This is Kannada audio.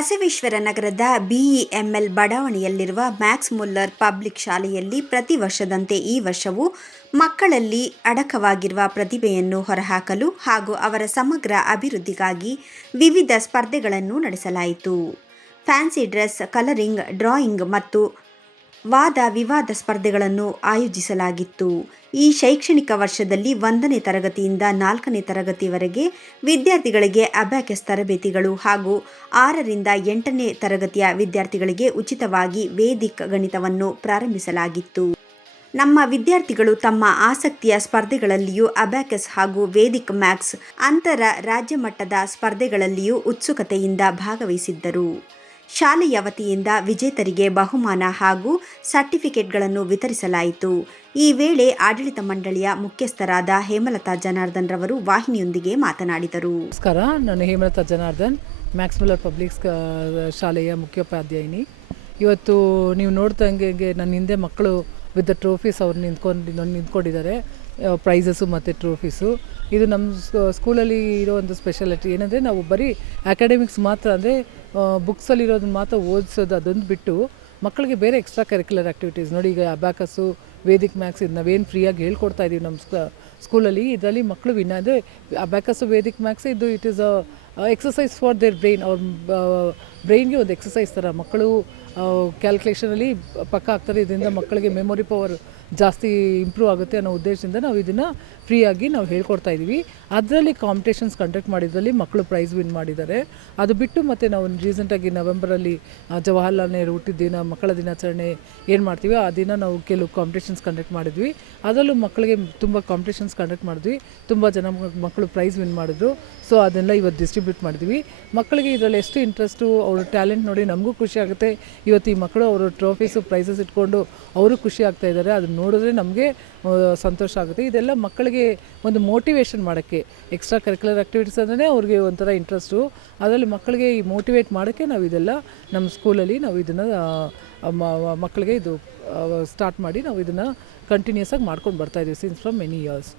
ಬಸವೇಶ್ವರ ನಗರದ ಬಿಇಎಂಎಲ್ ಬಡಾವಣೆಯಲ್ಲಿರುವ ಮ್ಯಾಕ್ಸ್ ಮುಲ್ಲರ್ ಪಬ್ಲಿಕ್ ಶಾಲೆಯಲ್ಲಿ ಪ್ರತಿ ವರ್ಷದಂತೆ ಈ ವರ್ಷವೂ ಮಕ್ಕಳಲ್ಲಿ ಅಡಕವಾಗಿರುವ ಪ್ರತಿಭೆಯನ್ನು ಹೊರಹಾಕಲು ಹಾಗೂ ಅವರ ಸಮಗ್ರ ಅಭಿವೃದ್ಧಿಗಾಗಿ ವಿವಿಧ ಸ್ಪರ್ಧೆಗಳನ್ನು ನಡೆಸಲಾಯಿತು. ಫ್ಯಾನ್ಸಿ ಡ್ರೆಸ್, ಕಲರಿಂಗ್, ಡ್ರಾಯಿಂಗ್ ಮತ್ತು ವಾದ-ವಿವಾದ ಸ್ಪರ್ಧೆಗಳನ್ನು ಆಯೋಜಿಸಲಾಗಿತ್ತು. ಈ ಶೈಕ್ಷಣಿಕ ವರ್ಷದಲ್ಲಿ 1ನೇ ತರಗತಿಯಿಂದ 4ನೇ ತರಗತಿವರೆಗೆ ವಿದ್ಯಾರ್ಥಿಗಳಿಗೆ ಅಬ್ಯಾಕಸ್ ತರಬೇತಿಗಳು ಹಾಗೂ 6ರಿಂದ 8ನೇ ತರಗತಿಯ ವಿದ್ಯಾರ್ಥಿಗಳಿಗೆ ಉಚಿತವಾಗಿ ವೇದಿಕ್ ಗಣಿತವನ್ನು ಪ್ರಾರಂಭಿಸಲಾಗಿತ್ತು. ನಮ್ಮ ವಿದ್ಯಾರ್ಥಿಗಳು ತಮ್ಮ ಆಸಕ್ತಿಯ ಸ್ಪರ್ಧೆಗಳಲ್ಲಿಯೂ ಅಬ್ಯಾಕಸ್ ಹಾಗೂ ವೇದಿಕ್ ಮ್ಯಾಕ್ಸ್ ಅಂತರ ರಾಜ್ಯ ಮಟ್ಟದ ಸ್ಪರ್ಧೆಗಳಲ್ಲಿಯೂ ಉತ್ಸುಕತೆಯಿಂದ ಭಾಗವಹಿಸಿದ್ದರು. ಶಾಲೆಯ ವತಿಯಿಂದ ವಿಜೇತರಿಗೆ ಬಹುಮಾನ ಹಾಗೂ ಸರ್ಟಿಫಿಕೇಟ್ಗಳನ್ನು ವಿತರಿಸಲಾಯಿತು. ಈ ವೇಳೆ ಆಡಳಿತ ಮಂಡಳಿಯ ಮುಖ್ಯಸ್ಥರಾದ ಹೇಮಲತಾ ಜನಾರ್ದನ್ ರವರು ವಾಹಿನಿಯೊಂದಿಗೆ ಮಾತನಾಡಿದರು. ನಮಸ್ಕಾರ, ನಾನು Hemalatha Janardhan, Max Muller public ಶಾಲೆಯ ಮುಖ್ಯೋಪಾಧ್ಯಾಯಿನಿ. ಇವತ್ತು ನೀವು ನೋಡ್ದಂಗೆ ನನ್ನ ಹಿಂದೆ ಮಕ್ಕಳು ವಿತ್ ಟ್ರೋಫೀಸ್ ಅವ್ರು ನಿಂತ್ಕೊಂಡಿದ್ದಾರೆ, ಪ್ರೈಸಸ್ಸು ಮತ್ತು ಟ್ರೋಫೀಸು. ಇದು ನಮ್ಮ ಸ್ಕೂಲಲ್ಲಿ ಇರೋ ಒಂದು ಸ್ಪೆಷಾಲಿಟಿ ಏನಂದರೆ, ನಾವು ಬರೀ ಅಕಾಡೆಮಿಕ್ಸ್ ಮಾತ್ರ ಅಂದರೆ ಬುಕ್ಸಲ್ಲಿರೋದನ್ನ ಮಾತ್ರ ಓದಿಸೋದು, ಅದೊಂದು ಬಿಟ್ಟು ಮಕ್ಕಳಿಗೆ ಬೇರೆ ಎಕ್ಸ್ಟ್ರಾ ಕರಿಕ್ಯುಲರ್ ಆ್ಯಕ್ಟಿವಿಟೀಸ್ ನೋಡಿ. ಈಗ ಅಬ್ಯಾಕಸ್ಸು, ವೇದಿಕ್ ಮ್ಯಾಕ್ಸ್ ಇದು ನಾವೇನು ಫ್ರೀಯಾಗಿ ಹೇಳ್ಕೊಡ್ತಾ ಇದ್ದೀವಿ ನಮ್ಮ ಸ್ಕೂಲಲ್ಲಿ. ಇದರಲ್ಲಿ ಮಕ್ಕಳು ಅಂದರೆ ಅಬ್ಯಾಕಸ್ಸು, ವೇದಿಕ್ ಮ್ಯಾಕ್ಸ್ ಇದು it is exercise for there brain. ಅವ್ರ ಬ್ರೈನ್ಗೆ ಒಂದು ಎಕ್ಸಸೈಸ್ ಥರ. ಮಕ್ಕಳು ಕ್ಯಾಲ್ಕುಲೇಷನಲ್ಲಿ ಪಕ್ಕ ಆಗ್ತಾರೆ. ಇದರಿಂದ ಮಕ್ಕಳಿಗೆ ಮೆಮೊರಿ ಪವರ್ ಜಾಸ್ತಿ ಇಂಪ್ರೂವ್ ಆಗುತ್ತೆ ಅನ್ನೋ ಉದ್ದೇಶದಿಂದ ನಾವು ಇದನ್ನು ಫ್ರೀಯಾಗಿ ನಾವು ಹೇಳ್ಕೊಡ್ತಾ ಇದ್ದೀವಿ. ಅದರಲ್ಲಿ ಕಾಂಪಿಟೇಷನ್ಸ್ ಕಂಡಕ್ಟ್ ಮಾಡಿದ್ರಲ್ಲಿ ಮಕ್ಕಳು ಪ್ರೈಸ್ ವಿನ್ ಮಾಡಿದ್ದಾರೆ. ಅದು ಬಿಟ್ಟು ಮತ್ತು ನಾವು ರೀಸೆಂಟಾಗಿ ನವೆಂಬರಲ್ಲಿ ಜವಾಹರ್ಲಾಲ್ ನೆಹರು ಹುಟ್ಟಿದ ಮಕ್ಕಳ ದಿನಾಚರಣೆ ಏನು ಮಾಡ್ತೀವಿ, ಆ ದಿನ ನಾವು ಕೆಲವು ಕಾಂಪಿಟೇಷನ್ಸ್ ಕಂಡಕ್ಟ್ ಮಾಡಿದ್ವಿ. ಅದರಲ್ಲೂ ಮಕ್ಕಳಿಗೆ ತುಂಬ ಕಾಂಪಿಟೇಷನ್ಸ್ ಕಂಡಕ್ಟ್ ಮಾಡಿದ್ವಿ. ತುಂಬ ಜನ ಮಕ್ಕಳು ಪ್ರೈಸ್ ವಿನ್ ಮಾಡಿದ್ರು. ಸೊ ಅದನ್ನೆಲ್ಲ ಇವತ್ತು ಡಿಸ್ಟ್ರಿಬ್ಯೂಟ್ ಮಾಡಿದ್ವಿ. ಮಕ್ಕಳಿಗೆ ಇದರಲ್ಲಿ ಎಷ್ಟು ಇಂಟ್ರೆಸ್ಟು, ಅವ್ರ ಟ್ಯಾಲೆಂಟ್ ನೋಡಿ ನಮಗೂ ಖುಷಿ ಆಗುತ್ತೆ. ಇವತ್ತು ಈ ಮಕ್ಕಳು ಅವರು ಟ್ರೋಫೀಸು, ಪ್ರೈಸಸ್ ಇಟ್ಕೊಂಡು ಅವರು ಖುಷಿ ಆಗ್ತಾ ಇದ್ದಾರೆ. ಅದನ್ನು ನೋಡಿದ್ರೆ ನಮಗೆ ಸಂತೋಷ ಆಗುತ್ತೆ. ಇದೆಲ್ಲ ಮಕ್ಕಳಿಗೆ ಒಂದು ಮೋಟಿವೇಶನ್ ಮಾಡೋಕ್ಕೆ, ಎಕ್ಸ್ಟ್ರಾ ಕರಿಕ್ಯುಲರ್ ಆ್ಯಕ್ಟಿವಿಟೀಸ್ ಅಂದರೆ ಅವ್ರಿಗೆ ಒಂಥರ ಇಂಟ್ರೆಸ್ಟು. ಅದರಲ್ಲಿ ಮಕ್ಕಳಿಗೆ ಈ ಮೋಟಿವೇಟ್ ಮಾಡೋಕ್ಕೆ ನಾವು ಇದೆಲ್ಲ ನಮ್ಮ ಸ್ಕೂಲಲ್ಲಿ ನಾವು ಇದನ್ನು ಮಕ್ಕಳಿಗೆ ಇದು ಸ್ಟಾರ್ಟ್ ಮಾಡಿ ನಾವು ಇದನ್ನು ಕಂಟಿನ್ಯೂಸ್ ಆಗಿ ಮಾಡ್ಕೊಂಡು ಬರ್ತಾಯಿದ್ದೀವಿ ಸಿನ್ಸ್ ಫ್ರಮ್ ಮೆನಿ ಇಯರ್ಸ್.